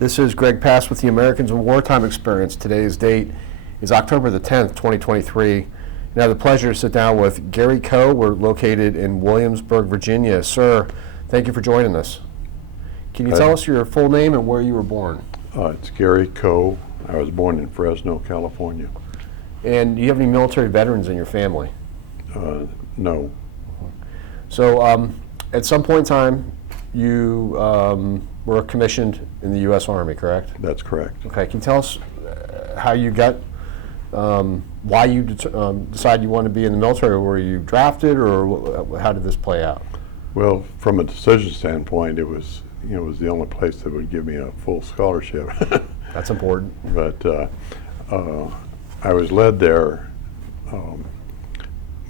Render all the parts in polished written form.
This is Greg Pass with the Americans in Wartime Experience. Today's date is October the 10th, 2023. I have the pleasure to sit down with Gary Coe. We're located in Williamsburg, Virginia. Sir, thank you for joining us. Can you tell us your full name and where you were born? It's Gary Coe. I was born in Fresno, California. And do you have any military veterans in your family? No. So at some point in time, you were commissioned in the U.S. Army, correct? That's correct. Okay, can you tell us how you got, why you decided you wanted to be in the military? Were you drafted, or how did this play out? Well, from a decision standpoint, it was the only place that would give me a full scholarship. That's important. But I was led there.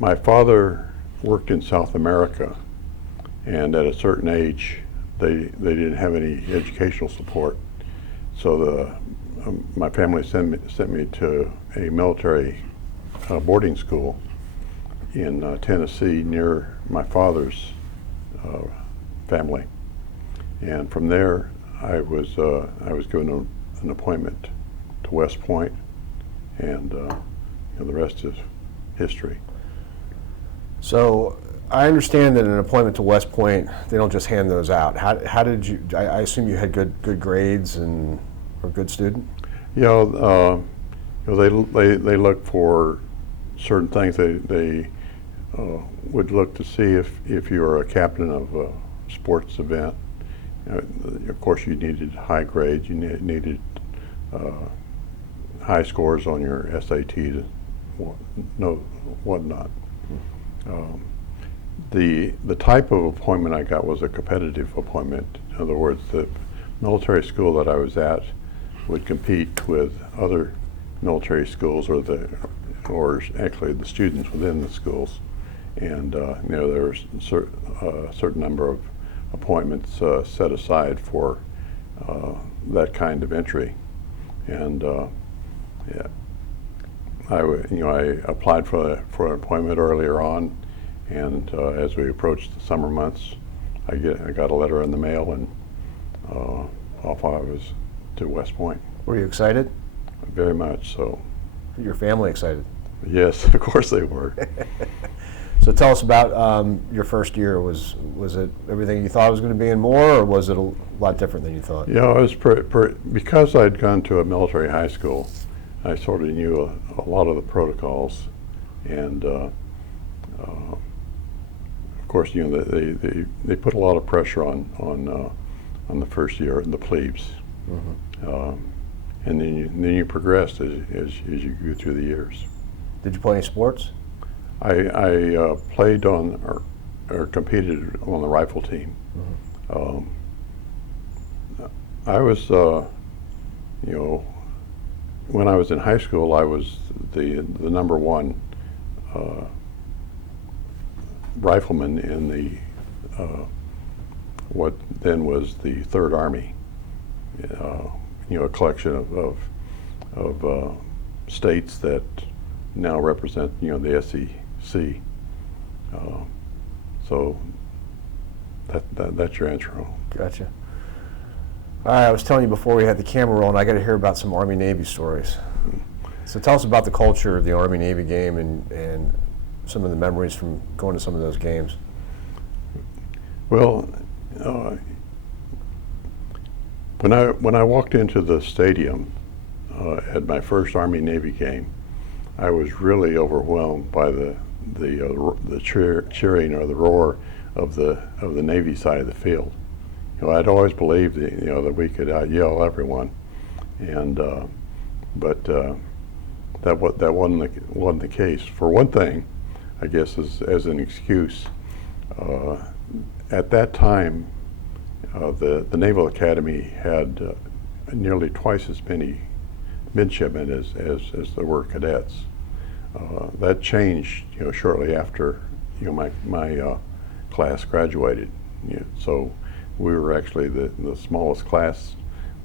My father worked in South America, and at a certain age, they didn't have any educational support. So my family sent me to a military boarding school in Tennessee near my father's family, and from there I was given an appointment to West Point, and the rest is history. So I understand that an appointment to West Point, they don't just hand those out. How did you? I assume you had good grades and were a good student. They look for certain things. They would look to see if you were a captain of a sports event. Of course, you needed high grades. You needed high scores on your SATs, whatnot. The type of appointment I got was a competitive appointment. In other words, the military school that I was at would compete with other military schools, or actually the students within the schools, and there was a certain number of appointments set aside for that kind of entry, and I applied for an appointment earlier on, and as we approached the summer months, I got a letter in the mail, and off I was to West Point. Were you excited? Very much so. Your family excited? Yes, of course they were. So tell us about your first year. Was it everything you thought it was going to be and more, or was it a lot different than you thought? Yeah, it was because I'd gone to a military high school. I sort of knew a lot of the protocols, and of course, they put a lot of pressure on the first year and the plebes, and then you progressed as you go through the years. Did you play any sports? I played on or competed on the rifle team. I was, when I was in high school, I was the number one rifleman in the what then was the Third Army. A collection of states that now represent the SEC. So that's your intro. Gotcha. All right, I was telling you before we had the camera rolling, I got to hear about some Army-Navy stories. So tell us about the culture of the Army-Navy game and some of the memories from going to some of those games. Well, when I walked into the stadium at my first Army-Navy game, I was really overwhelmed by the cheering or the roar of the Navy side of the field. I'd always believed that we could out-yell everyone, and but that wasn't the case. For one thing, I guess as an excuse, at that time, the Naval Academy had nearly twice as many midshipmen as there were cadets. That changed, shortly after, my class graduated. So we were actually the smallest class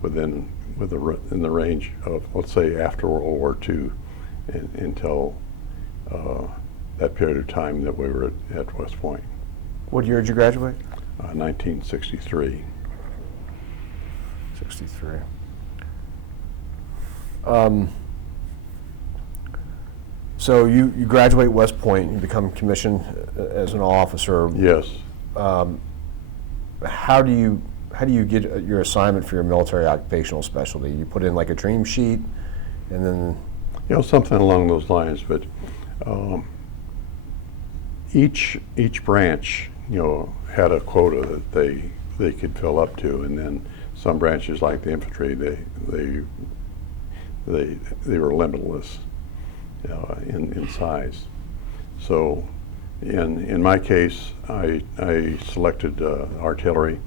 in the range of, let's say, after World War II, until that period of time that we were at West Point. What year did you graduate? 1963. 63. So you graduate West Point, you become commissioned as an officer. Yes. How do you get your assignment for your military occupational specialty? You put in like a dream sheet, and then Something along those lines. But each branch, had a quota that they could fill up to, and then some branches, like the infantry, they were limitless in size. So, in my case, I selected artillery,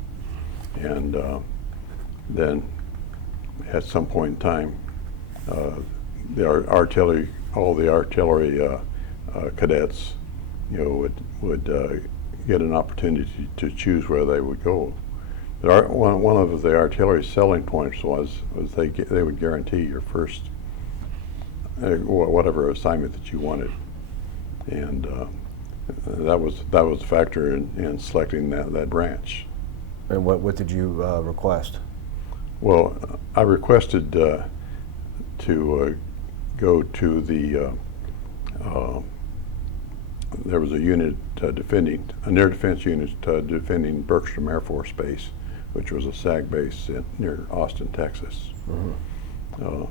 and then at some point in time, all the artillery cadets, would get an opportunity to choose where they would go. But one of the artillery selling points was they would guarantee your first whatever assignment that you wanted, and that was a factor in selecting that branch. And what did you request? Well, I requested to go to the there was a unit an air defense unit defending Bergstrom Air Force Base, which was a SAG base near Austin, Texas. Mm-hmm.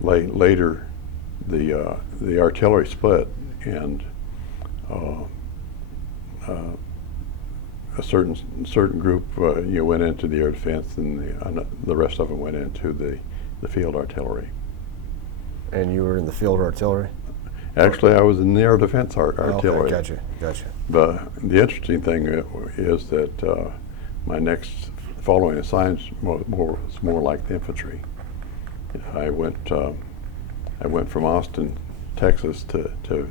Later, the artillery split, and a certain group went into the air defense, and the rest of them went into the field artillery. And you were in the field artillery? Actually, I was in the air defense artillery. Okay, gotcha. But the interesting thing is that my next following assignment was more like the infantry. I went from Austin, Texas to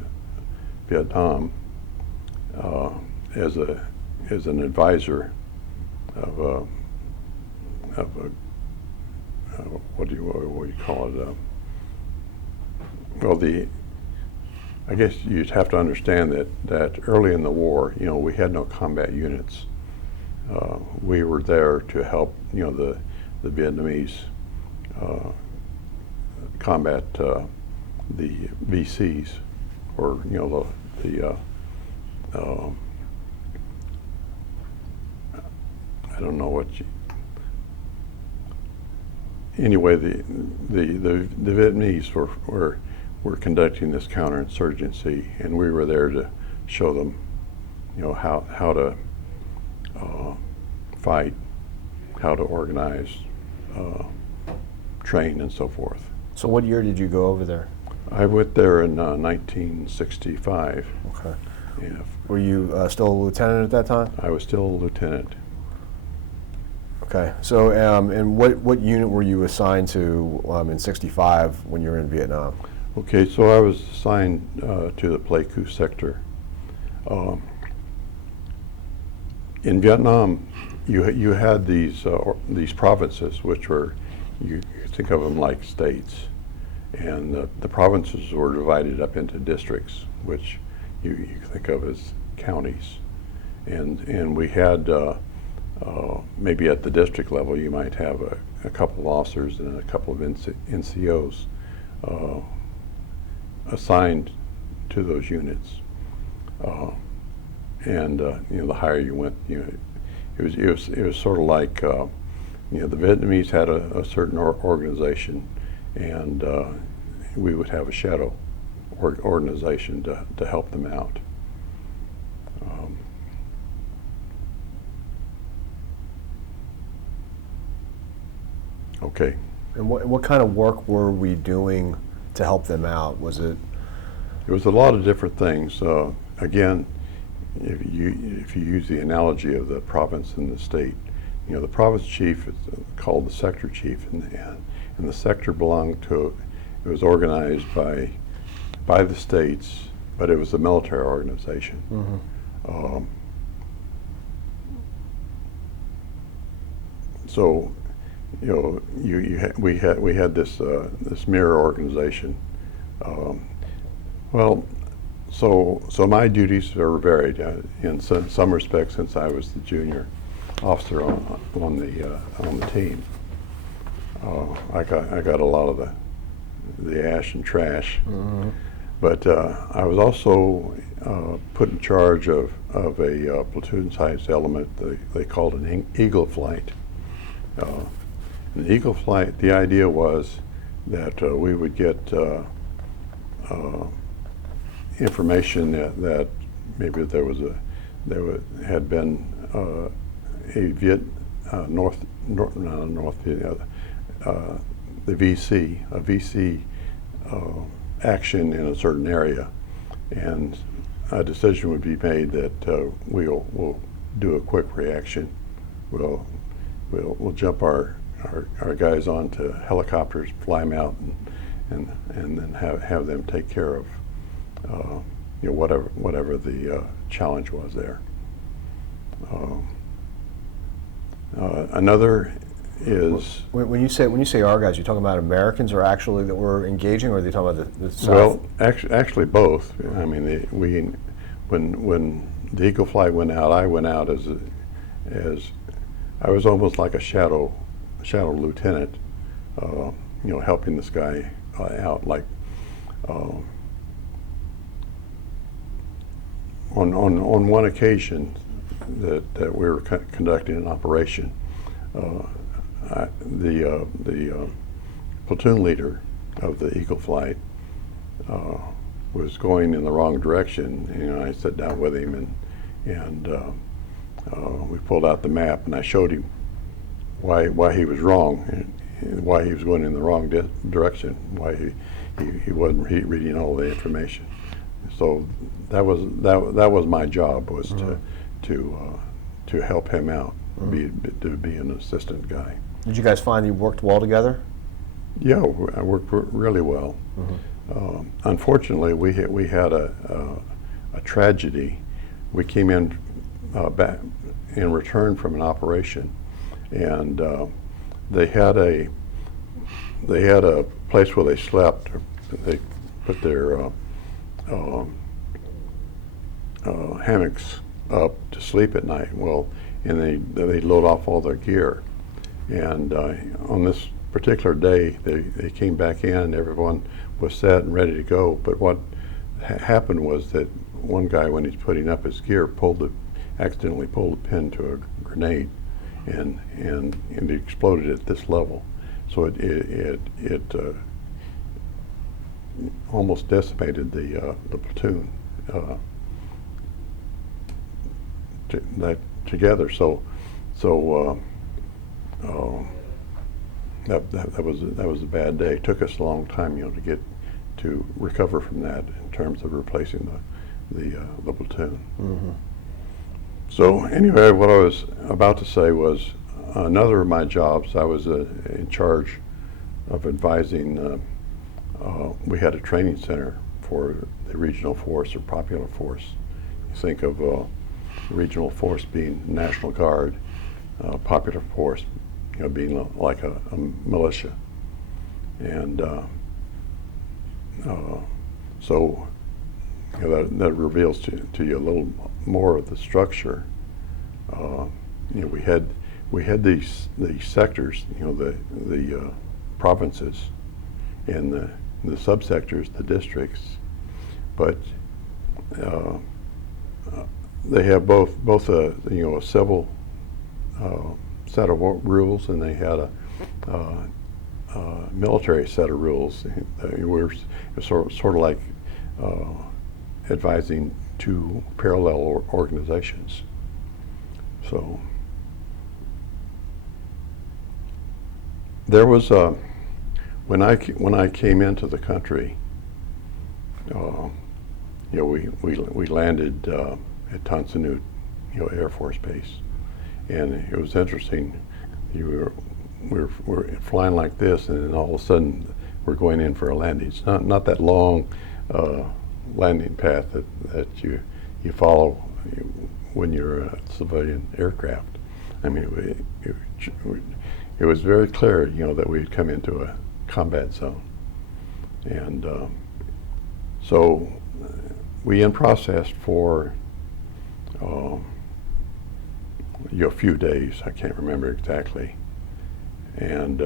Vietnam as an advisor of what do you call it? I guess you'd have to understand that early in the war, we had no combat units. We were there to help, the Vietnamese combat the VCs, or I don't know what anyway, the Vietnamese were conducting this counterinsurgency, and we were there to show them, how to fight, how to organize, train, and so forth. So what year did you go over there? I went there in 1965. Okay. Yeah. Were you still a lieutenant at that time? I was still a lieutenant. Okay. So, and what unit were you assigned to in '65 when you were in Vietnam? Okay, so I was assigned to the Pleiku sector. In Vietnam, you had these provinces, which were, you think of them like states, and the provinces were divided up into districts, which you think of as counties, and we had maybe at the district level you might have a couple of officers and a couple of NCOs assigned to those units, and the higher you went, it was sort of like the Vietnamese had a certain organization, and we would have a shadow organization to help them out. Okay. And what kind of work were we doing to help them out? Was it? It was a lot of different things. Again, if you use the analogy of the province and the state, the province chief is called the sector chief, and the sector belonged to. It was organized by the states, but it was a military organization. Mm-hmm. So, we had this mirror organization. So my duties were varied. In some respects, since I was the junior, officer on the team. I got a lot of the ash and trash, but I was also put in charge of a platoon-sized element they called an Eagle Flight. An Eagle Flight, the idea was that we would get information that maybe there had been a the VC action in a certain area, and a decision would be made that we'll do a quick reaction. We'll jump our guys onto helicopters, fly them out, and then have them take care of whatever the challenge was there. Another is when you say our guys, you're talking about Americans or actually that were engaging, or are they talking about the South? well, actually both. I mean, when the Eagle Flight went out, I went out as I was almost like a shadow lieutenant, helping this guy out. Like on one occasion that we were conducting an operation, the platoon leader of the Eagle Flight was going in the wrong direction. I sat down with him and we pulled out the map, and I showed him why he was wrong and why he was going in the wrong direction, why he wasn't reading all the information. So that was my job, was to help him out, to be an assistant guy. Did you guys find you worked well together? Yeah, I worked really well. Unfortunately, we had a tragedy. We came in back in return from an operation, and they had a place where they slept. They put their hammocks up to sleep at night. Well, and they load off all their gear. And on this particular day, they came back in. Everyone was set and ready to go. But what happened was that one guy, when he's putting up his gear, accidentally pulled a pin to a grenade, and it exploded at this level. So it almost decimated the platoon together. So that was a bad day. It took us a long time, to recover from that in terms of replacing the platoon. So anyway, what I was about to say was another of my jobs. I was in charge of advising. We had a training center for the regional force or popular force. You think of regional force being National Guard, popular force, being like a militia, and so that reveals to you a little more of the structure. We had these sectors, the provinces, and the subsectors, the districts, but they have both a civil set of rules, and they had a military set of rules. We're sort of like advising two parallel organizations. So there was when I came into the country, we landed at Tonsanut, Air Force Base, and it was interesting. We're flying like this, and then all of a sudden we're going in for a landing. It's not that long landing path that you follow when you're a civilian aircraft. I mean, it was very clear, that we had come into a combat zone, and so we in process for a few days. I can't remember exactly. And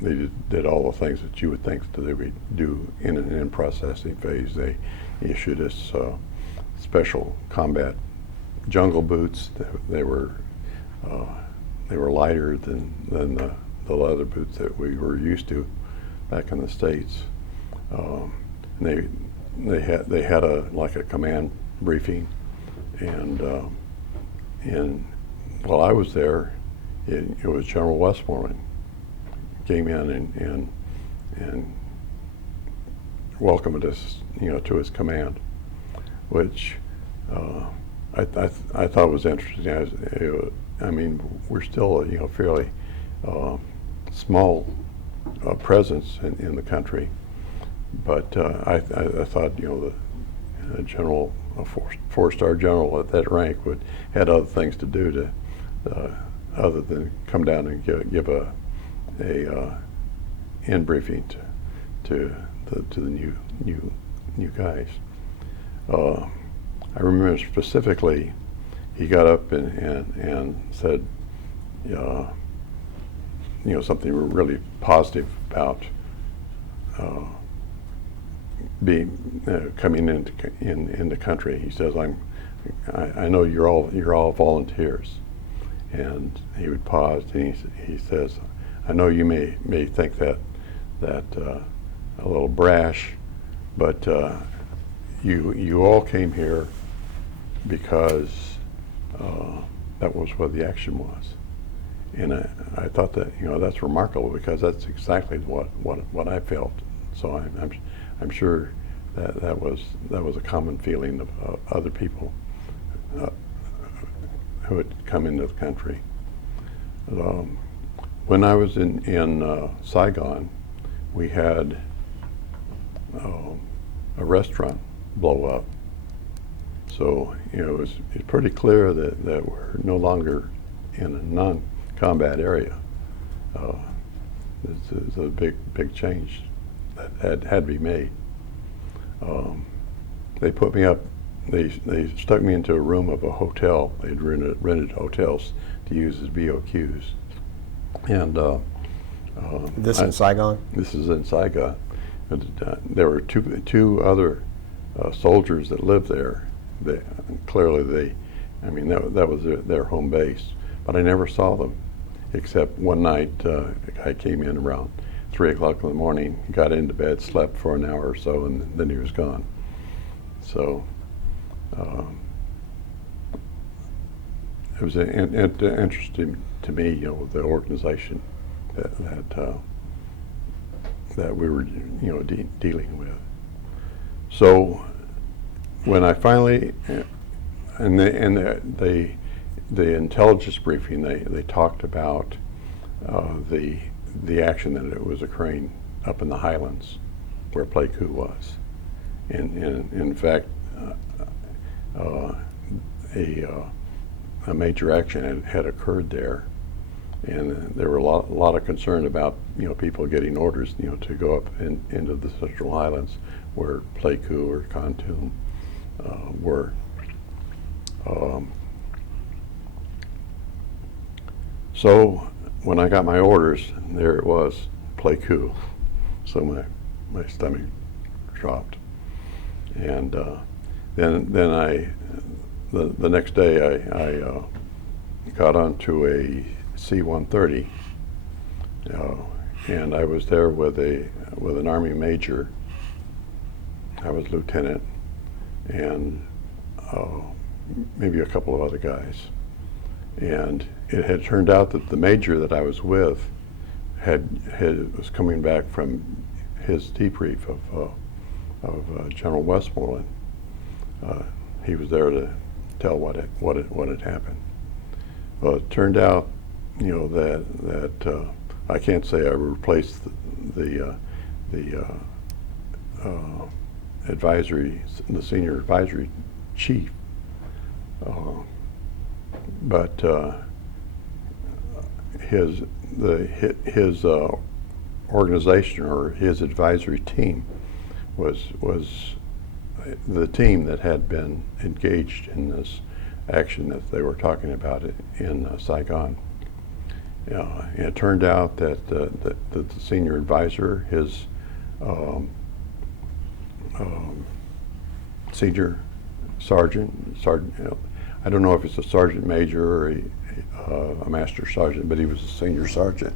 they did all the things that you would think that they would do in an in-processing phase. They issued us special combat jungle boots. They were lighter than the leather boots that we were used to back in the States. And they had a command briefing, and while I was there, it was General Westmoreland came in and welcomed us, to his command, which I thought was interesting. I mean, we're still a fairly small presence in the country, but I thought the general, a four-star general at that rank had other things to do other than come down and give a in briefing to the new guys. I remember specifically, he got up and said, something really positive about coming in the country. He says, I know you're all volunteers, and he would pause and he says, I know you may think that a little brash, but you all came here because that was what the action was. And I thought that that's remarkable, because that's exactly what I felt. So I'm sure that was a common feeling of other people who had come into the country. When I was in Saigon, we had a restaurant blow up. So it's pretty clear that we're no longer in a non-combat area. It's a big change that had to be made. They put me up. They stuck me into a room of a hotel. They'd rented hotels to use as BOQs. And This in Saigon? This is in Saigon. There were two other soldiers that lived there. Clearly, that was their home base. But I never saw them, except one night a guy came in around 3 o'clock in the morning, got into bed, slept for an hour or so, and then he was gone. So it was interesting to me, the organization that we were, dealing with. So when I finally, the intelligence briefing, they talked about the action that it was occurring up in the highlands where Pleiku was. In fact, a major action had occurred there, and there were a lot of concern about people getting orders to go up into the Central Highlands where Pleiku or Khantum were. So when I got my orders, there it was, Pleiku. So my stomach dropped, and then the next day I got onto a C-130, and I was there with an Army major. I was lieutenant, and maybe a couple of other guys. And it had turned out that the major that I was with was coming back from his debrief of General Westmoreland. He was there to tell what had happened. Well, it turned out, that I can't say I replaced the senior advisory chief, but his organization, or his advisory team, was the team that had been engaged in this action that they were talking about in Saigon. And it turned out that the senior advisor, his senior sergeant, I don't know if it's a sergeant major or a master sergeant, but he was a senior sergeant.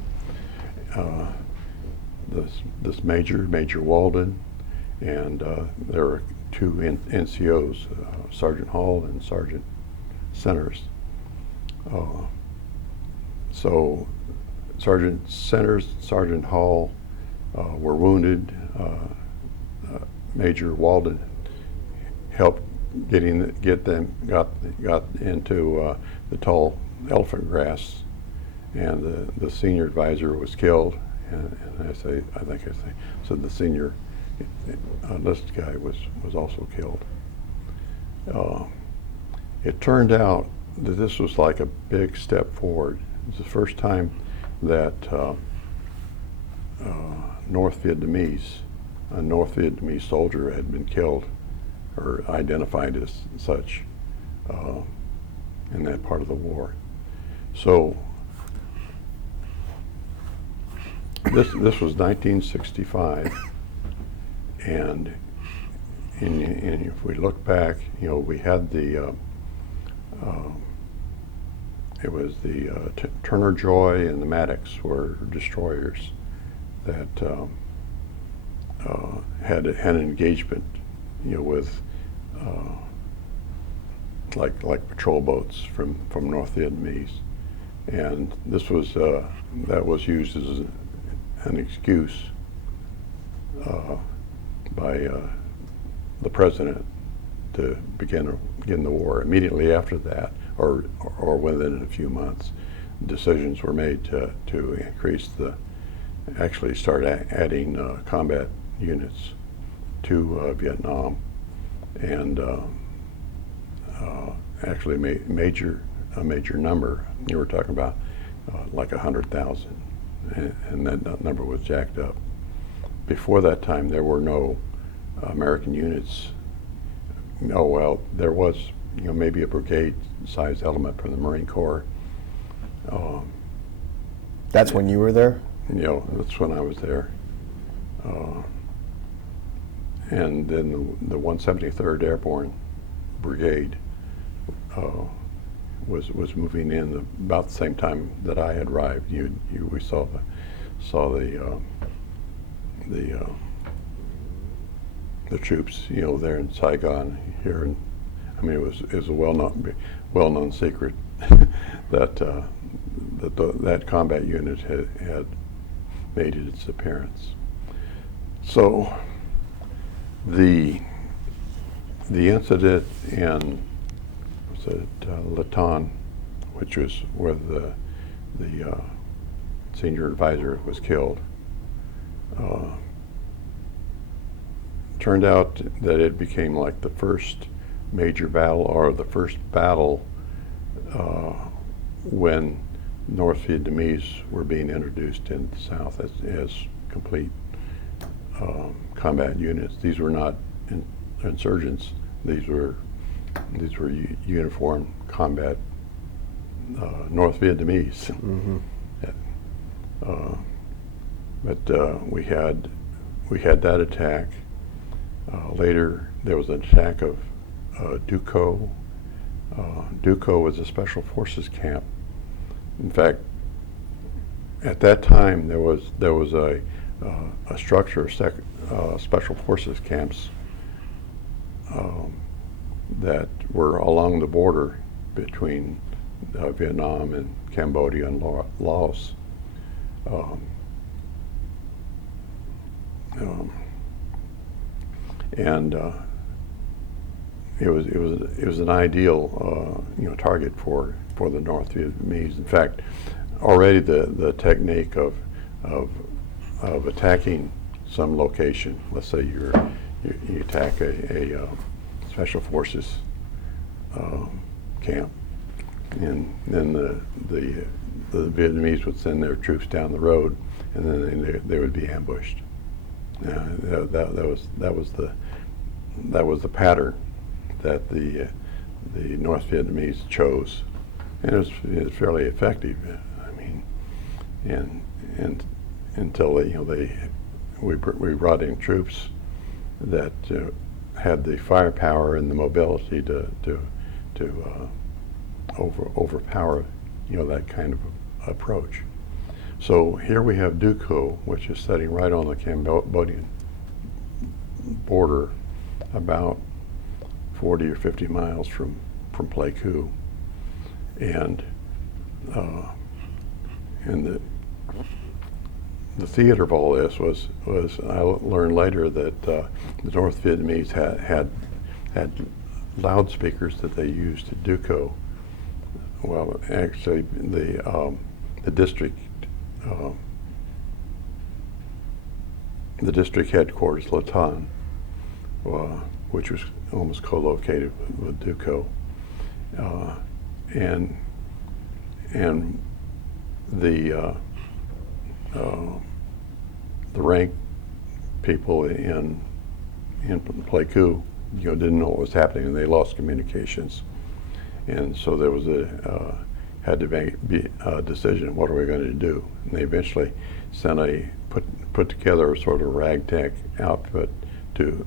This Major Walden, and there were two NCOs, Sergeant Hall and Sergeant Centers. So Sergeant Centers, Sergeant Hall were wounded. Major Walden helped got into the tall elephant grass, and the senior advisor was killed. And so the senior enlisted guy was also killed. It turned out that this was like a big step forward. It was the first time that a North Vietnamese soldier had been killed or identified as such in that part of the war. So this was 1965, and if we look back, we had it was the Turner Joy and the Maddox were destroyers that had an engagement, with like patrol boats from North Vietnamese, and this was that was used as an excuse by the president to begin the war. Immediately after that, or within a few months, decisions were made to increase actually start adding combat units to Vietnam, and actually a major number. You were talking about like 100,000, and that number was jacked up. Before that time, there were no American units. Oh well, there was maybe a brigade-sized element from the Marine Corps. That's when you were there? That's when I was there. And then the 173rd Airborne Brigade was moving in about the same time that I had arrived. We saw the troops, there in Saigon here, and I mean it was a well-known secret that that combat unit had made its appearance. So the incident in Laton, which was where the senior advisor was killed, turned out that it became like the first major battle, or the first battle when North Vietnamese were being introduced in the South as complete combat units. These were not insurgents. These were uniformed combat North Vietnamese. Mm-hmm. But we had that attack. Later, there was an attack of Duco. Duco was a special forces camp. In fact, at that time, there was a structure of special forces camps that were along the border between Vietnam and Cambodia and Laos. And it was an ideal target for the North Vietnamese. In fact, already the technique of attacking some location. Let's say you attack a special forces camp, and then the Vietnamese would send their troops down the road, and then they would be ambushed. That was the pattern that the the North Vietnamese chose, and it was fairly effective. I mean, and until we brought in troops that had the firepower and the mobility to overpower that kind of approach. So here we have Duco, which is sitting right on the Cambodian border, about 40 or 50 miles from Pleiku, and the theater of all this was I learned later that the North Vietnamese had loudspeakers that they used at Duco. Well, actually, the district headquarters, Latan, which was almost co-located with Duco, and the rank people in Pleiku, didn't know what was happening, and they lost communications, and so there was had to be a decision. What are we going to do? And they eventually put together a sort of ragtag outfit to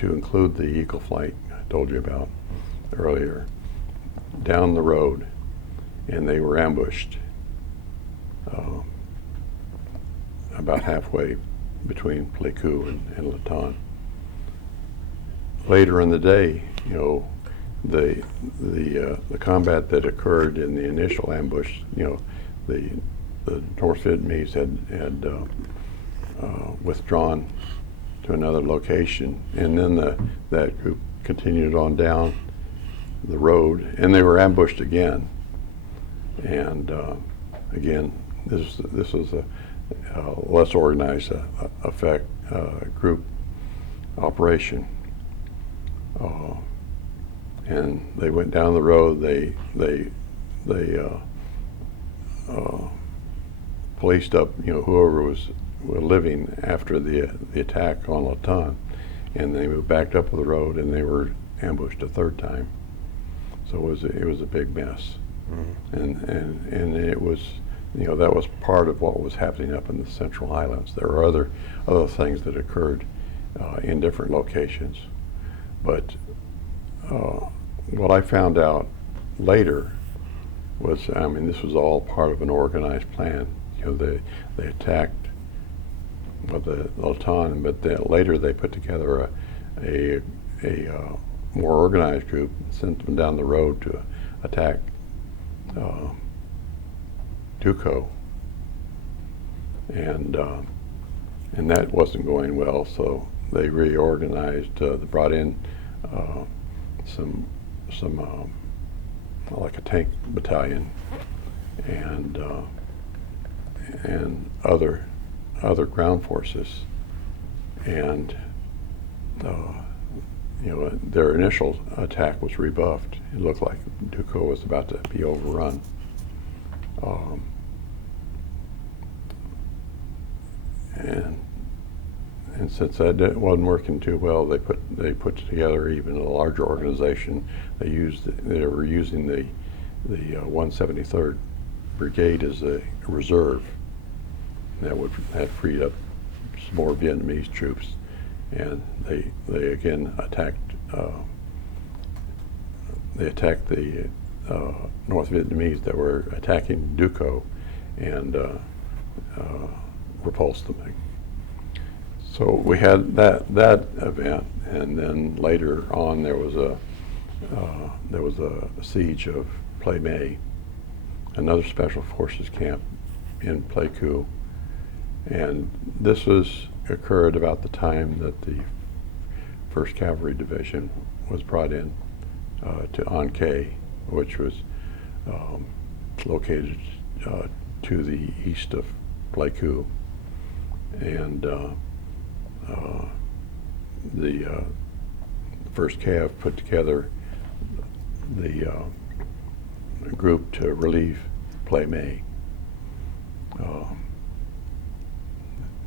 include the Eagle Flight I told you about earlier, down the road, and they were ambushed about halfway between Pleiku and Latan. Later in the day, the combat that occurred in the initial ambush, the North Vietnamese had withdrawn to another location, and then that group continued on down the road, and they were ambushed again. And again, this was a less organized group operation. And they went down the road. They policed up, whoever was living after the attack on Latan, and they backed up the road, and they were ambushed a third time. So it was a big mess, and it was, that was part of what was happening up in the Central Highlands. There were other things that occurred in different locations, but what I found out later was, this was all part of an organized plan. They attacked the Latan, but later they put together a more organized group, sent them down the road to attack Duco, and that wasn't going well. So they reorganized. They brought in some like a tank battalion and other ground forces, and their initial attack was rebuffed. It looked like Duco was about to be overrun. And since that wasn't working too well, they put together even a larger organization. They were using the 173rd Brigade as a reserve. That had freed up some more Vietnamese troops, and they again attacked. They attacked the North Vietnamese that were attacking Duco, and repulsed them. So we had that event, and then later on there was a siege of Plei Mai, another special forces camp in Pleiku, and this occurred about the time that the 1st Cavalry Division was brought in to An Khe, which was located to the east of Pleiku, and the 1st Cav put together the group to relieve Plei Mai.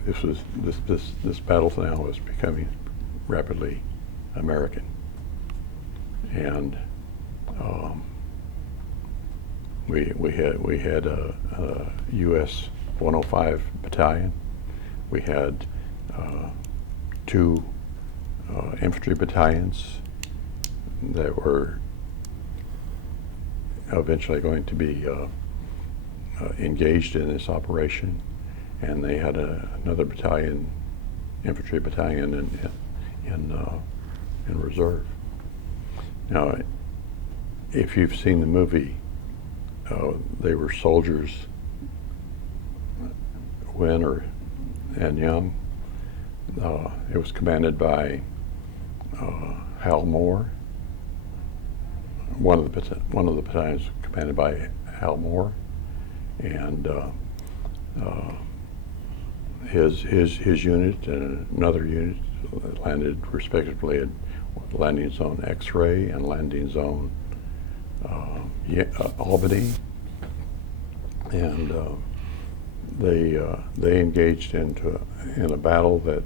This battle now was becoming rapidly American, and We had a U.S. 105 battalion. We had two infantry battalions that were eventually going to be engaged in this operation, and they had another battalion, infantry battalion, in reserve. Now, if you've seen the movie, they were soldiers when and young. It was commanded by Hal Moore. One of the battalions commanded by Hal Moore, and his unit and another unit landed respectively at landing zone X-ray and landing zone Albany, and they engaged in a battle that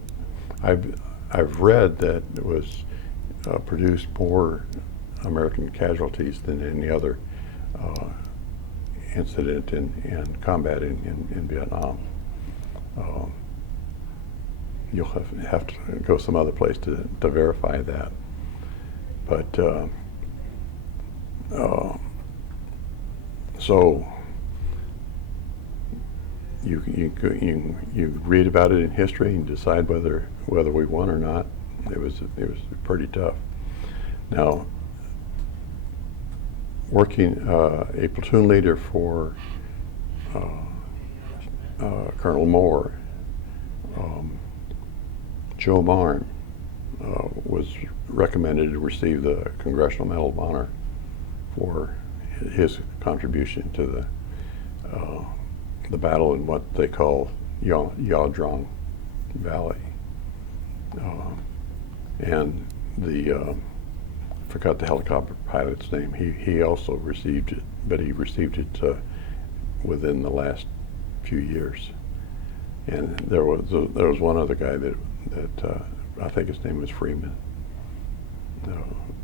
I've read that it was produced more American casualties than any other incident in combat in Vietnam. You'll have to go some other place to verify that, but so you read about it in history and decide whether we won or not. It was pretty tough. Now, working a platoon leader for Colonel Moore, Joe Mond was recommended to receive the Congressional Medal of Honor for his contribution to the battle in what they call Ya Drang Valley, and I forgot the helicopter pilot's name. He also received it, but he received it within the last few years. And there was one other guy that I think his name was Freeman,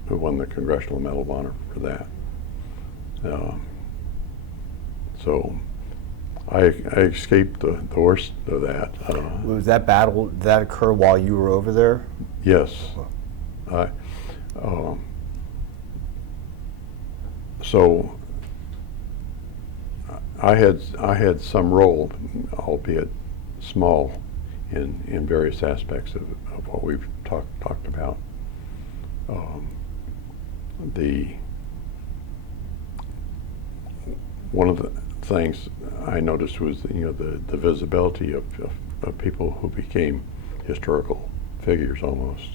who won the Congressional Medal of Honor for that. So I escaped the worst of that. Was that battle, did that occur while you were over there? Yes. So I had some role, albeit small, in various aspects of what we've talked about. One of the things I noticed was the visibility of people who became historical figures almost.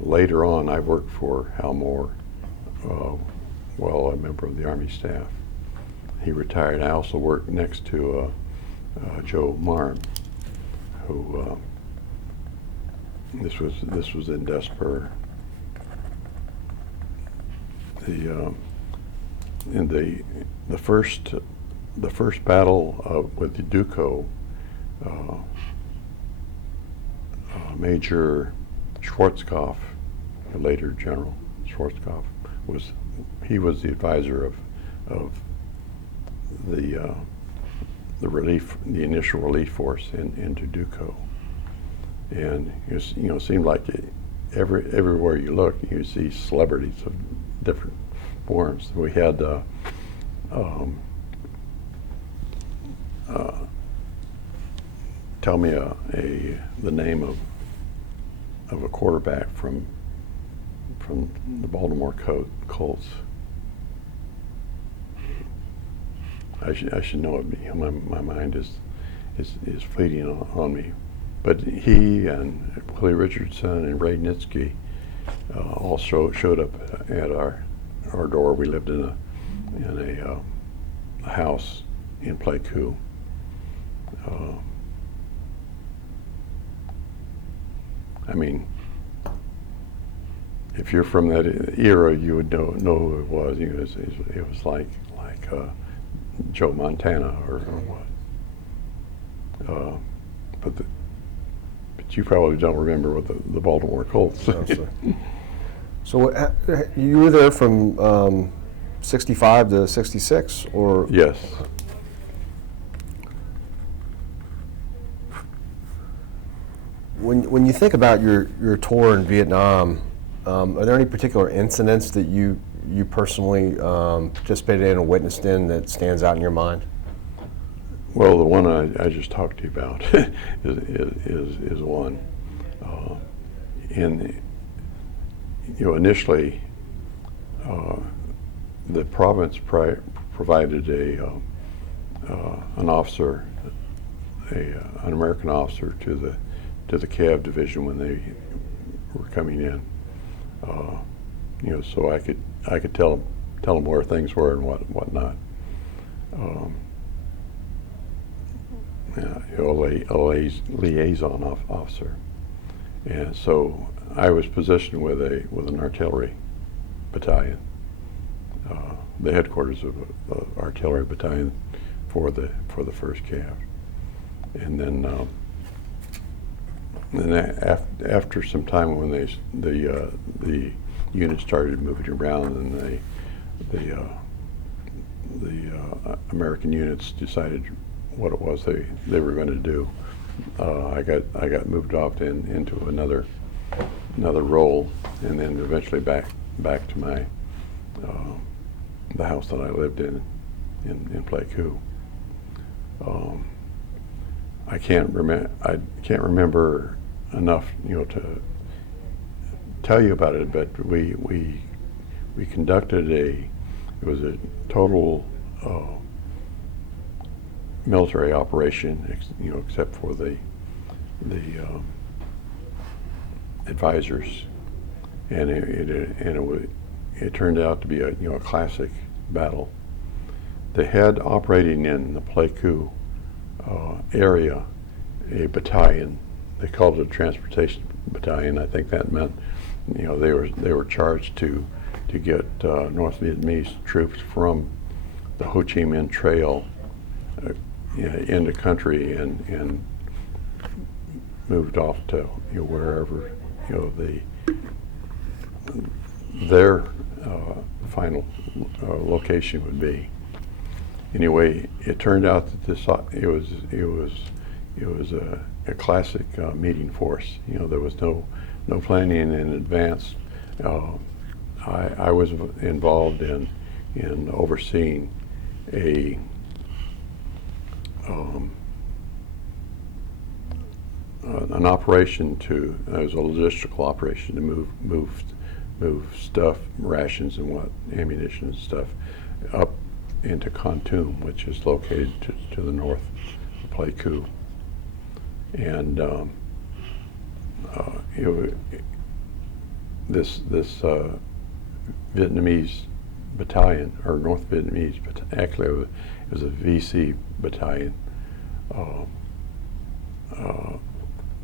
Later on, I worked for Hal Moore, a member of the Army staff. He retired. I also worked next to Joe Mond, who this was in Desper. In the first battle with the Duco, Major Schwarzkopf, later General Schwarzkopf, was the advisor of the initial relief force into Duco, and it seemed like everywhere you look you see celebrities of different forms. We had tell me the name of a quarterback from the Baltimore Colts. I should know it. My mind is fleeting on me. But he and Willie Richardson and Ray Nitsky all showed up at our door. We lived in a house in Pleiku. I mean, if you're from that era, you would know who it was. It was like Joe Montana or what. But you probably don't remember what the Baltimore Colts. No, sir. So you were there from 65 to 66, or? Yes. When you think about your tour in Vietnam, are there any particular incidents that you personally participated in or witnessed in that stands out in your mind? Well, the one I just talked to you about is one. Initially, the province provided an officer, an American officer to the Cav division when they were coming in. So I could tell them where things were and whatnot. A liaison officer, and so I was positioned with an artillery battalion, the headquarters of artillery battalion for the first Cav, and then after some time when the unit started moving around, and the American units decided what it was they were going to do. I got moved off into another role, and then eventually back to my the house that I lived in Pleiku. I can't remember enough, to tell you about it. But we conducted it was a total military operation, except for the advisors, and it turned out to be a classic battle. They had operating in the Pleiku area a battalion. They called it a transportation battalion. I think that meant they were charged to get North Vietnamese troops from the Ho Chi Minh Trail into country and moved off to wherever their final location would be. Anyway, it turned out that it was a classic meeting force. There was no planning in advance. I was involved in overseeing an operation it was a logistical operation to move stuff, rations and ammunition and stuff, up into Kontum, which is located to the north of Pleiku. And this Vietnamese battalion, or North Vietnamese, but actually it was a VC battalion,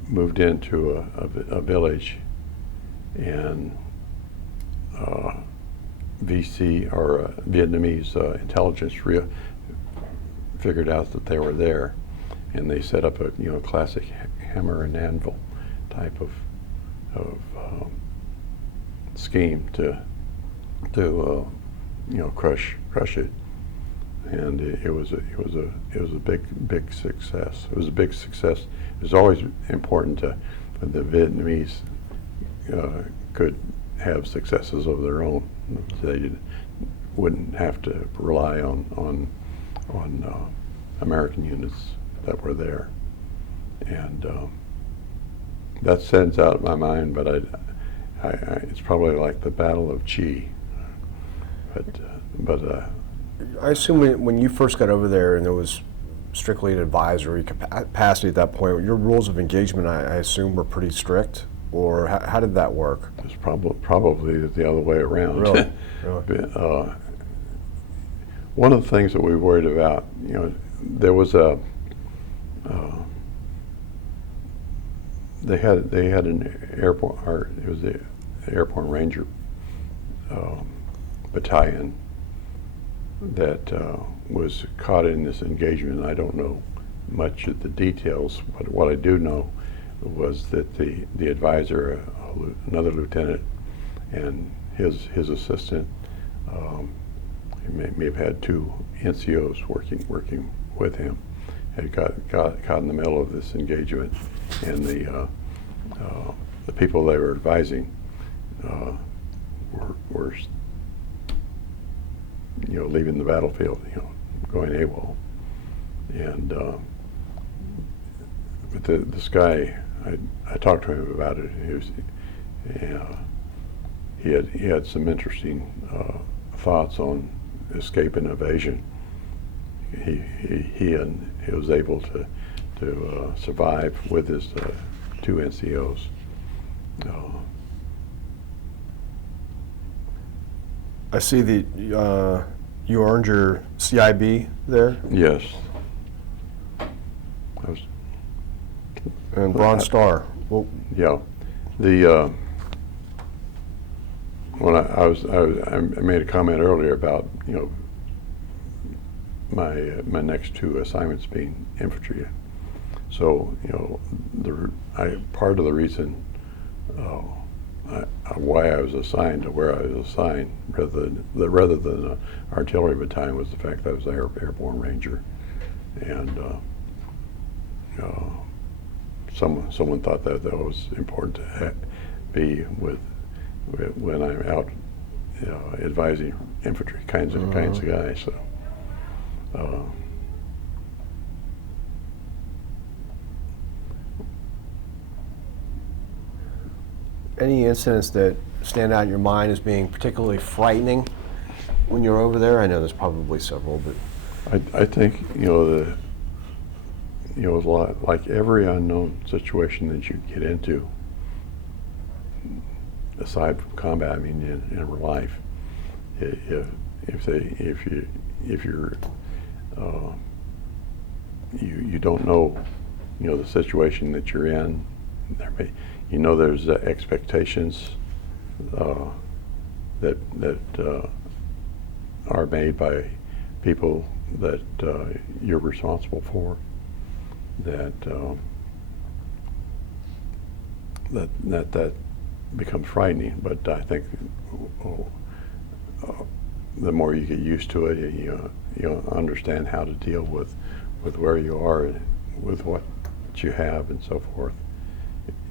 moved into a village, and VC, or Vietnamese intelligence figured out that they were there, and they set up a classic hammer and anvil type of scheme to crush it, and it was a big success. It was a big success. It was always important that the Vietnamese could have successes of their own. They wouldn't have to rely on American units that were there, and that stands out in my mind. But it's probably like the Battle of Chi. But I assume when you first got over there and there was strictly an advisory capacity at that point, your rules of engagement, I assume, were pretty strict, or how did that work? It's probably the other way around. Really? One of the things that we worried about, there was they had an airport, or it was the Airborne Ranger battalion that was caught in this engagement. I don't know much of the details, but what I do know was that the advisor, another lieutenant, and his assistant. He may have had two NCOs working with him. Had got in the middle of this engagement, and the people they were advising were leaving the battlefield, going AWOL. And but this guy, I talked to him about it. He had some interesting thoughts on escape and evasion. He was able to survive with his two NCOs. I see that you earned your CIB there. Yes. And Bronze Star. Well, Yeah. The when I made a comment earlier about my next two assignments being infantry. So part of the reason why I was assigned to where I was assigned rather than an artillery battalion was the fact that I was an airborne ranger, and someone thought that was important to be with when I'm out advising infantry kinds of guys. So. Any incidents that stand out in your mind as being particularly frightening when you're over there? I know there's probably several, but I think a lot like every unknown situation that you get into, aside from combat, I mean in real life, if you're you don't know the situation that you're in. There's expectations that are made by people that you're responsible for. That becomes frightening. But I think the more you get used to it, you understand how to deal with where you are, with what you have, and so forth.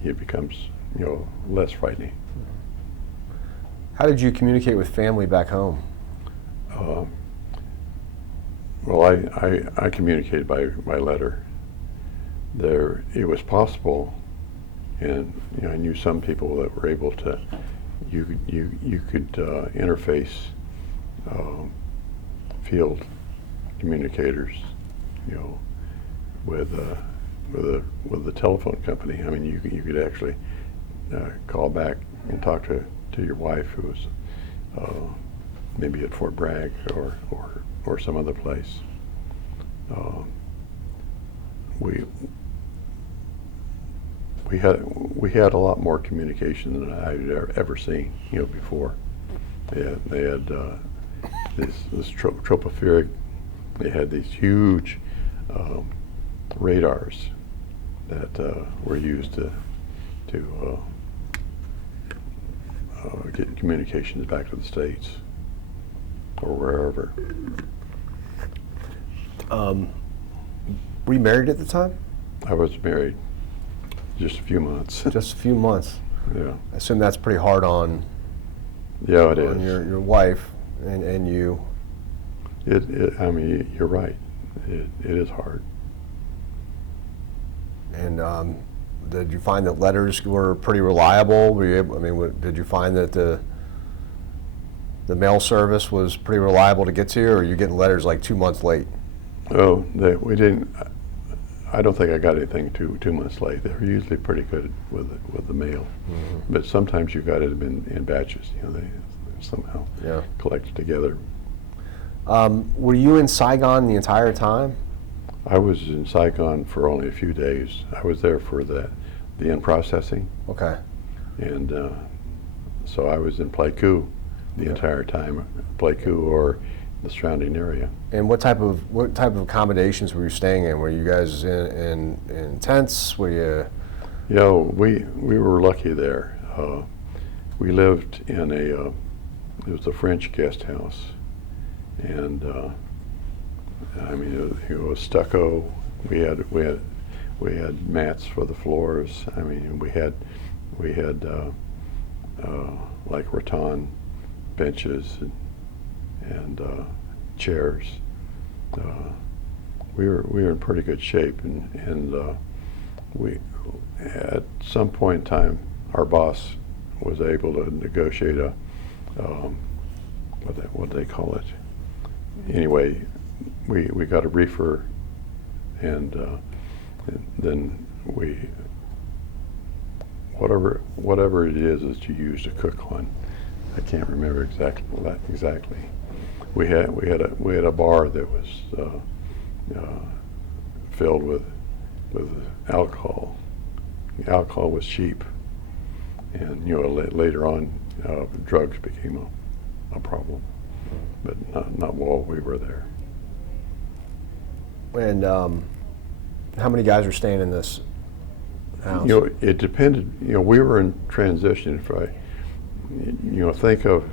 It becomes less frightening. how did you communicate with family back home? Well, I communicated by letter. It was possible, and I knew some people that were able to. You could interface field communicators, with the telephone company. I mean, you could actually call back and talk to your wife, who was maybe at Fort Bragg or some other place. We had a lot more communication than I'd ever seen before. They had this tropospheric. They had these huge radars that were used to get communications back to the States or wherever. Were you married at the time? I was married just a few months. Just a few months. Yeah. I assume that's pretty hard on. Yeah, it on is. your wife and you. I mean, you're right. It is hard. And did you find that letters were pretty reliable? Were you able, did you find that the mail service was pretty reliable to get to you, or are you getting letters like 2 months late? Oh, we didn't. I don't think I got anything 2 months late. They were usually pretty good with the mail, but sometimes you got it in batches. They somehow collected together. Were you in Saigon the entire time? I was in Saigon for only a few days. I was there for the end processing. Okay. And so I was in Pleiku the entire time, Pleiku or the surrounding area. And what type of accommodations were you staying in? Were you guys in tents? Were you? We were lucky there. we lived in a, it was a French guest house, and I mean, it was stucco. We had mats for the floors. I mean, we had like rattan benches and chairs. We were in pretty good shape, and we at some point in time, our boss was able to negotiate a what do they call it? Anyway, we got a reefer, and then we whatever it is that you use to cook on. I can't remember exactly. We had a bar that was filled with alcohol. The alcohol was cheap, and later on, drugs became a problem, but not while we were there. And how many guys were staying in this house? It depended. We were in transition. If I, think of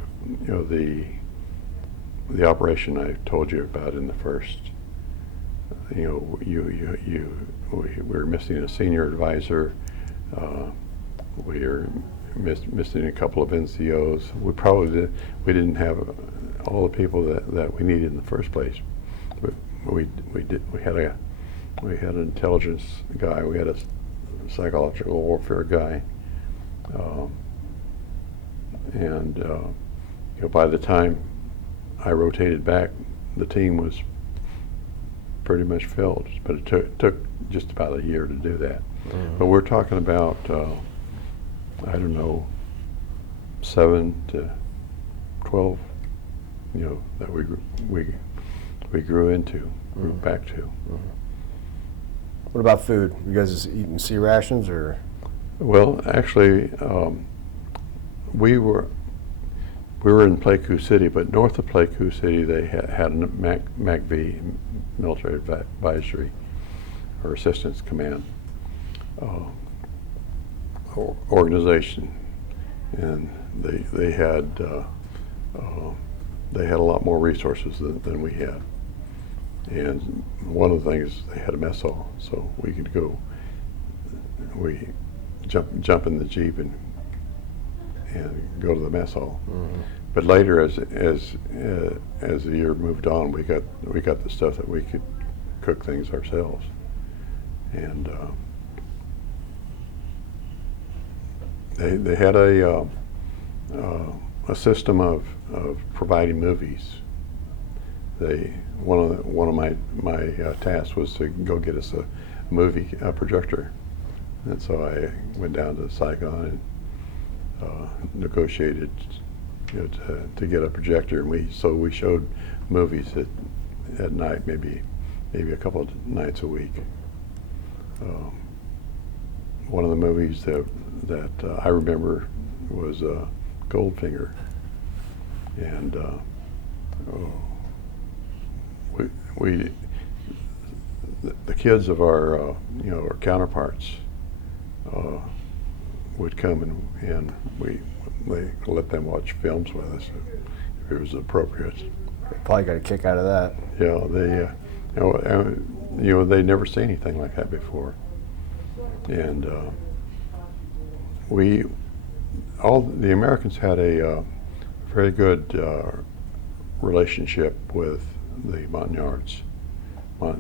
the operation I told you about in the first. We were missing a senior advisor. We were missing a couple of NCOs. We didn't have all the people that we needed in the first place. We had an intelligence guy. We had a psychological warfare guy, and by the time I rotated back, the team was pretty much filled. But it took just about a year to do that. Mm-hmm. But we're talking about I don't know, 7 to 12, that we grew into, grew back to. Mm-hmm. What about food? You guys just eating sea rations, or? Well, actually, we were in Pleiku City, but north of Pleiku City, they had a MACV, Military Advisory or Assistance Command organization, and they had a lot more resources than we had. And one of the things, they had a mess hall, so we could go. We jump in the Jeep and go to the mess hall. Mm-hmm. But later, as the year moved on, we got the stuff that we could cook things ourselves, and they had a system of providing movies. One of my tasks was to go get us a movie projector, and so I went down to Saigon and negotiated to get a projector, and we showed movies at night, maybe a couple of nights a week. One of the movies that I remember was Goldfinger, and the kids of our our counterparts would come and they let them watch films with us if it was appropriate. Probably got a kick out of that. Yeah, they'd never seen anything like that before, and all the Americans had a very good relationship with the Montagnards. I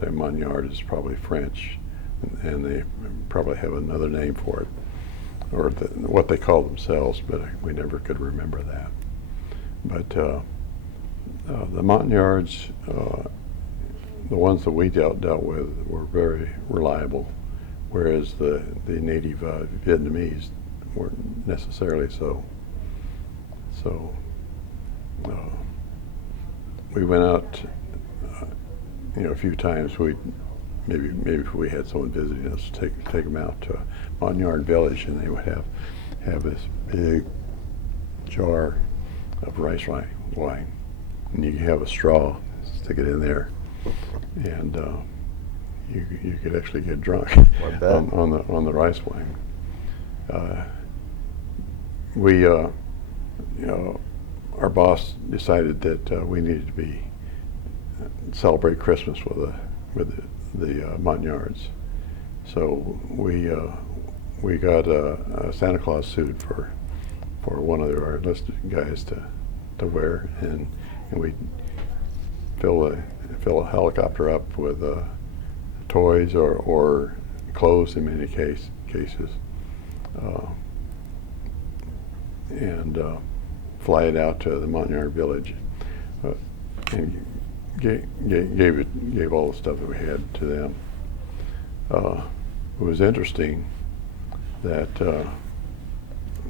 say Montagnard is probably French, and they probably have another name for it, or what they call themselves, but we never could remember that. But the Montagnards, the ones that we dealt with, were very reliable, whereas the native Vietnamese weren't necessarily so. So we went out, a few times. Maybe if we had someone visiting us, take them out to Montagnard Village, and they would have this big jar of rice wine, and you could have a straw, stick it in there, and you could actually get drunk on the rice wine. our boss decided that we needed to celebrate Christmas with the Montagnards. So we got a Santa Claus suit for one of our enlisted guys to wear, and we fill a helicopter up with toys or clothes in many cases, and fly it out to the Montagnard village, and gave all the stuff that we had to them. It was interesting that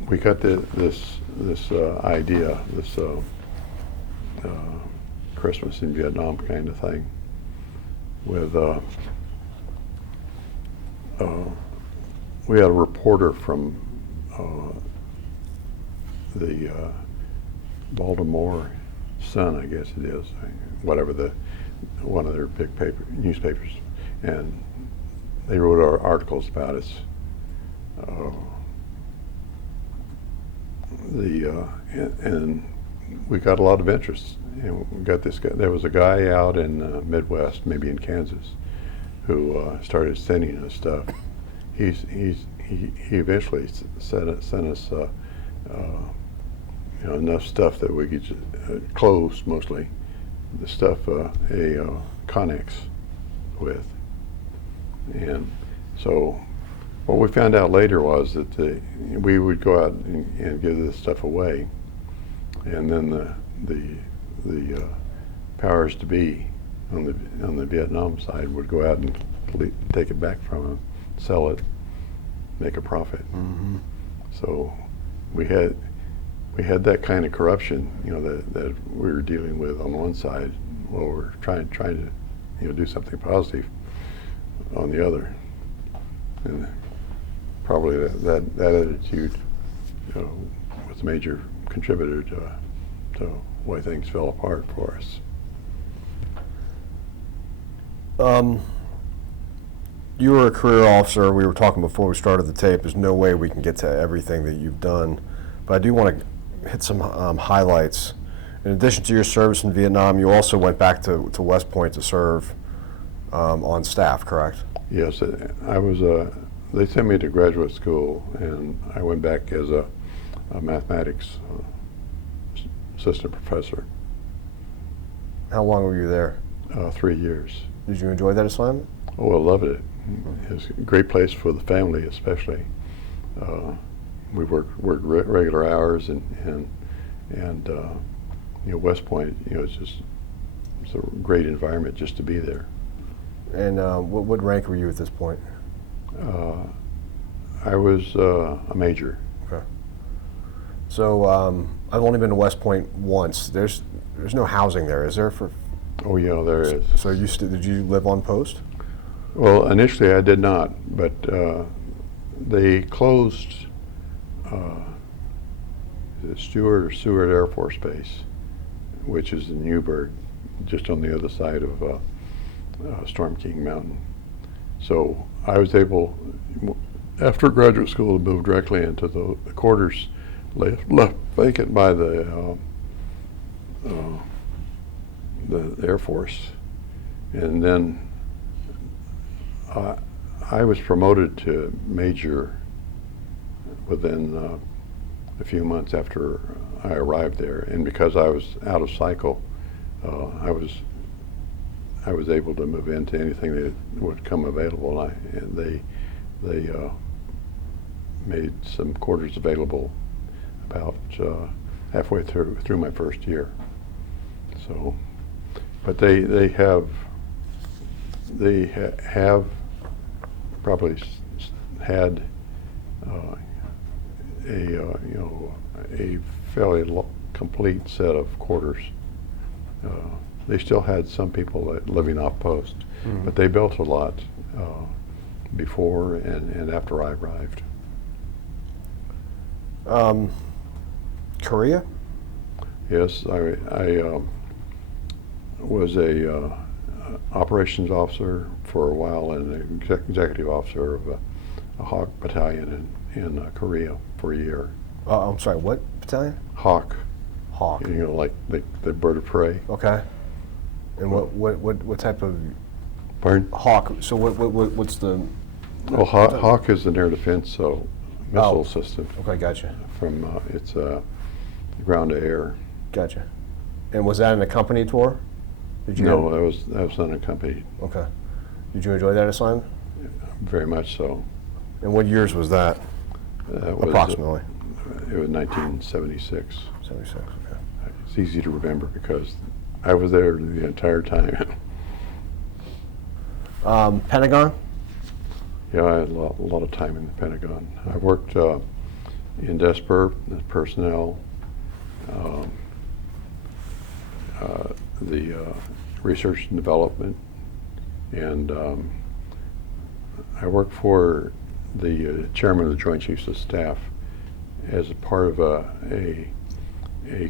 we got this idea, this Christmas in Vietnam kind of thing, with we had a reporter from the Baltimore Sun, I guess it is, whatever one of their big newspapers, and they wrote our articles about us. And we got a lot of interest. And we got this guy. There was a guy out in Midwest, maybe in Kansas, who started sending us stuff. He eventually sent us enough stuff that we could clothes mostly, the stuff a Connex with. And so what we found out later was that we would go out and give this stuff away, and then the powers to be on the Vietnam side would go out and take it back from them, sell it, make a profit. Mm-hmm. So we had that kind of corruption, that we were dealing with on one side, while we're trying to do something positive on the other. And probably that attitude was a major contributor to why things fell apart for us. You were a career officer. We were talking before we started the tape. There's no way we can get to everything that you've done, but I do want to hit some highlights. In addition to your service in Vietnam, you also went back to West Point to serve on staff, correct? Yes, I was. They sent me to graduate school, and I went back as a mathematics assistant professor. How long were you there? 3 years. Did you enjoy that assignment? Oh, I loved it. It was a great place for the family, especially. We worked regular hours, and West Point, it's a great environment just to be there. And what rank were you at this point? I was a major. Okay. So I've only been to West Point once. There's no housing there, is there? Oh yeah, there is. So did you live on post? Well, initially I did not, but they closed the Stuart Air Force Base, which is in Newburgh, just on the other side of Storm King Mountain. So I was able, after graduate school, to move directly into the quarters left vacant by the Air Force. And then I was promoted to major within a few months after I arrived there, and because I was out of cycle, I was able to move into anything that would come available, and they made some quarters available about halfway through my first year. So, but they have probably had a fairly complete set of quarters. They still had some people living off post, Mm-hmm. but they built a lot before and after I arrived. Korea? Yes, I was a operations officer for a while and an executive officer of a Hawk Battalion in Korea for a year. I'm sorry, what battalion? Hawk. Hawk. You know, like the bird of prey. Okay. And what type of Pardon? Hawk? So what's the? Well, Hawk is an air defense missile system. Okay, gotcha. From it's ground to air. Gotcha. And was that an accompanied tour? Did you? No, that was unaccompanied. Okay. Did you enjoy that assignment? Very much so. And what years was that? Approximately. It was 1976. 76. Okay. It's easy to remember because I was there the entire time. Pentagon? Yeah, I had a lot of time in the Pentagon. I worked in DESPER as personnel, the research and development, and I worked for the chairman of the Joint Chiefs of Staff as a part of a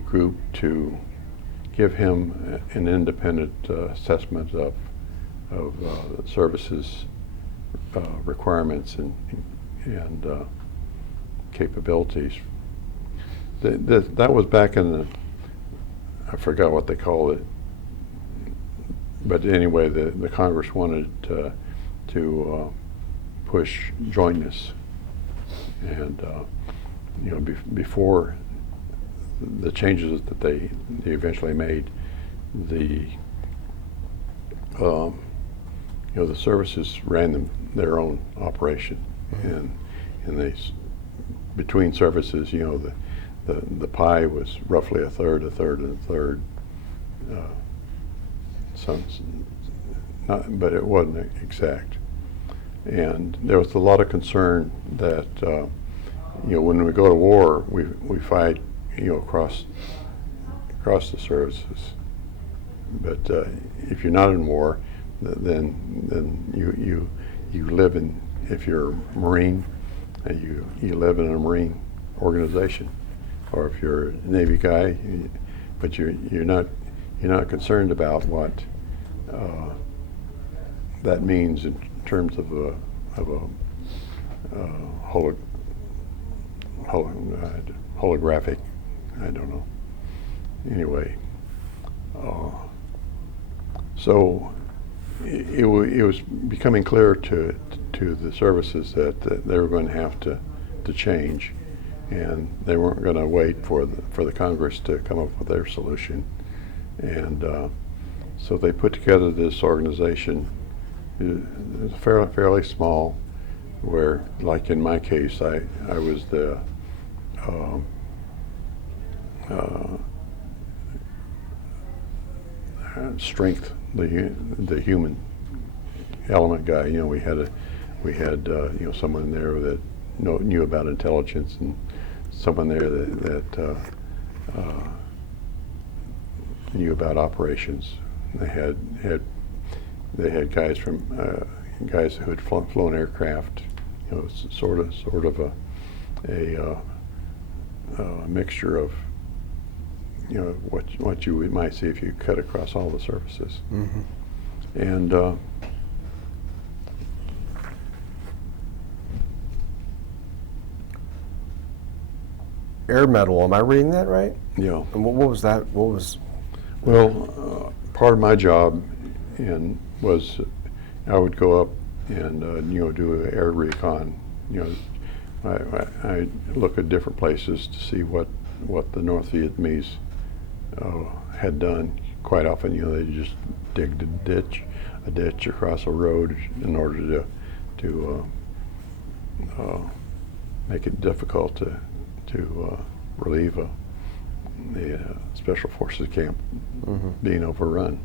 group to give him an independent assessment of services requirements and capabilities. That was back in the, I forgot what they called it, but anyway, the Congress wanted to push jointness, and you know, before the changes that they eventually made, you know, the services ran their own operation, and they, between services, you know, the pie was roughly a third, and a third. But it wasn't exact, and there was a lot of concern that you know, when we go to war, we fight, you know, across the services. But if you're not in war, then you live in, if you're a Marine, you live in a Marine organization, or if you're a Navy guy, but you're not concerned about what that means in terms of a holographic, I don't know. Anyway, so it was becoming clear to the services that they were going to have to change, and they weren't going to wait for the Congress to come up with their solution. And so they put together this organization. It was fairly small, where, like in my case, I was the strength, the human element guy. You know, we had you know, someone there that knew about intelligence, and someone there that knew about operations. They had guys from guys who had flown aircraft. You know, sort of a mixture of, you know, what you might see if you cut across all the services. Mm-hmm. And Air medal, am I reading that right? yeah. And what was that? What was? Well, part of my job was I would go up and you know, do air recon. You know, I look at different places to see what the North Vietnamese had done. Quite often, you know, they just digged a ditch across a road in order to make it difficult to relieve the Special Forces camp being overrun.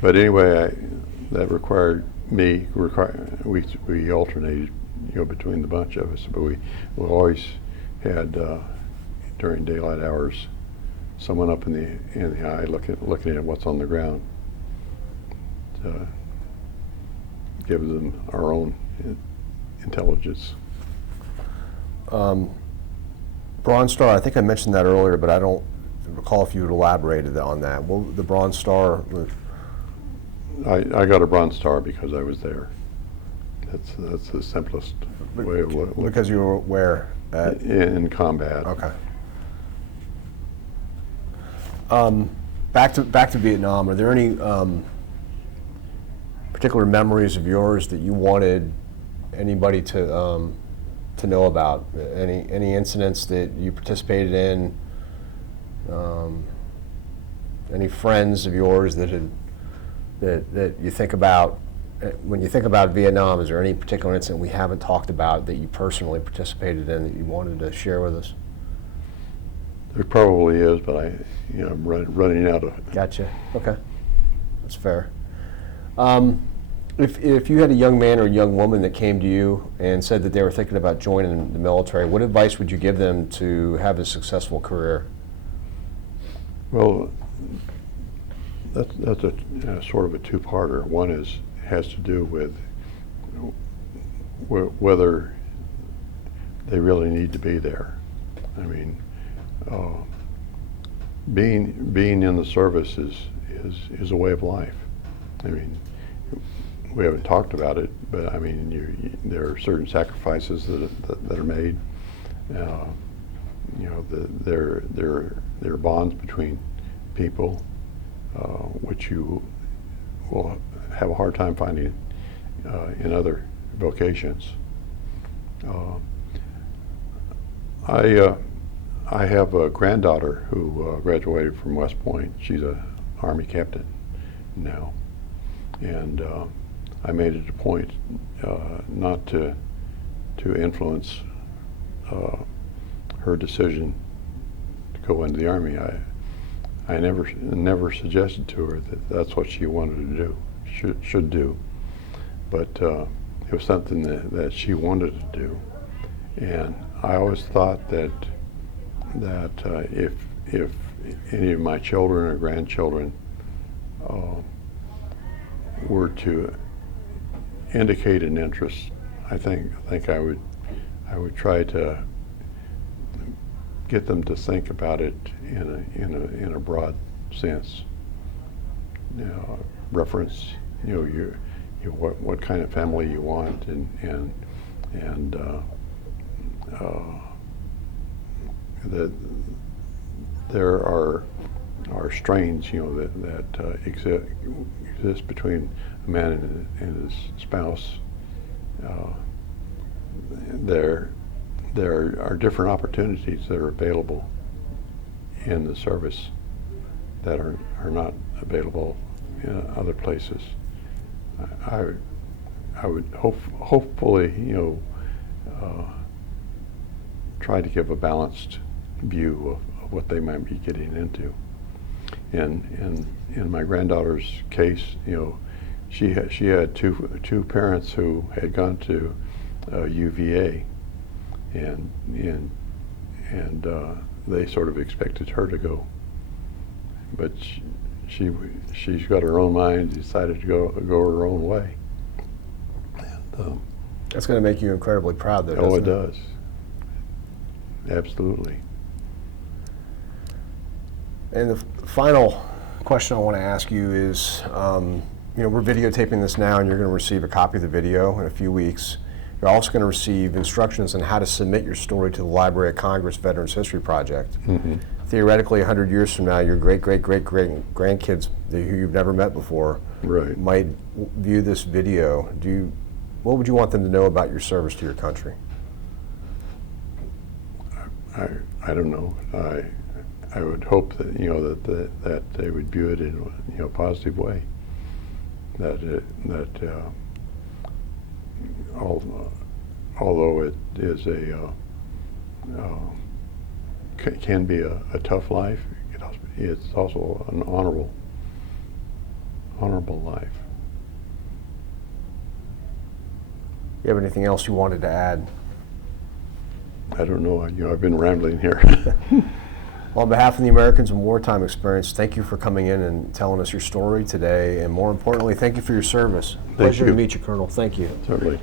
But anyway, that required me. We alternated, you know, between the bunch of us, but we always had during daylight hours someone up in the eye looking at what's on the ground to give them our own intelligence. Bronze Star, I think I mentioned that earlier, but I don't recall if you had elaborated on that. Well, the Bronze Star. I got a Bronze Star because I was there. That's the simplest way of looking. Because you were where? In combat. Okay. Back to Vietnam. Are there any particular memories of yours that you wanted anybody to know about? Any incidents that you participated in? Any friends of yours that you think about when you think about Vietnam? Is there any particular incident we haven't talked about that you personally participated in that you wanted to share with us? There probably is, but I'm running out of. Gotcha. Okay, that's fair. If you had a young man or a young woman that came to you and said that they were thinking about joining the military, what advice would you give them to have a successful career? Well, that's a sort of a two-parter. One has to do with whether they really need to be there. I mean, being in the service is a way of life. I mean, we haven't talked about it, but I mean, there are certain sacrifices that are made. There are bonds between people which you will have a hard time finding in other vocations. I have a granddaughter who graduated from West Point. She's an Army captain now, and I made it a point not to influence her decision to go into the Army. I never suggested to her that that's what she wanted to do, should do, but it was something that she wanted to do, and I always thought that if any of my children or grandchildren were to indicate an interest, I think I would try to get them to think about it in a broad sense. Reference, what kind of family you want, and that there are strains, that exist between a man and his spouse. There are different opportunities that are available in the service that are not available in other places. I would hopefully try to give a balanced view of what they might be getting into. And in my granddaughter's case, she had two parents who had gone to UVA, and they sort of expected her to go, but she's got her own mind, decided to go her own way. And, that's going to make you incredibly proud, though. Oh, it does. Absolutely. And the final question I want to ask you is, we're videotaping this now, and you're going to receive a copy of the video in a few weeks. You're also going to receive instructions on how to submit your story to the Library of Congress Veterans History Project. Mm-hmm. Theoretically, 100 years from now, your great-great-great-grandkids who you've never met before might view this video. What would you want them to know about your service to your country? I don't know. I would hope that that they would view it in a positive way. Although it is can be a tough life, it's also an honorable life. You have anything else you wanted to add? I don't know. I've been rambling here. Well, on behalf of the Americans in Wartime Experience, thank you for coming in and telling us your story today, and more importantly, thank you for your service. Pleasure to meet you, Colonel. Thank you. Certainly.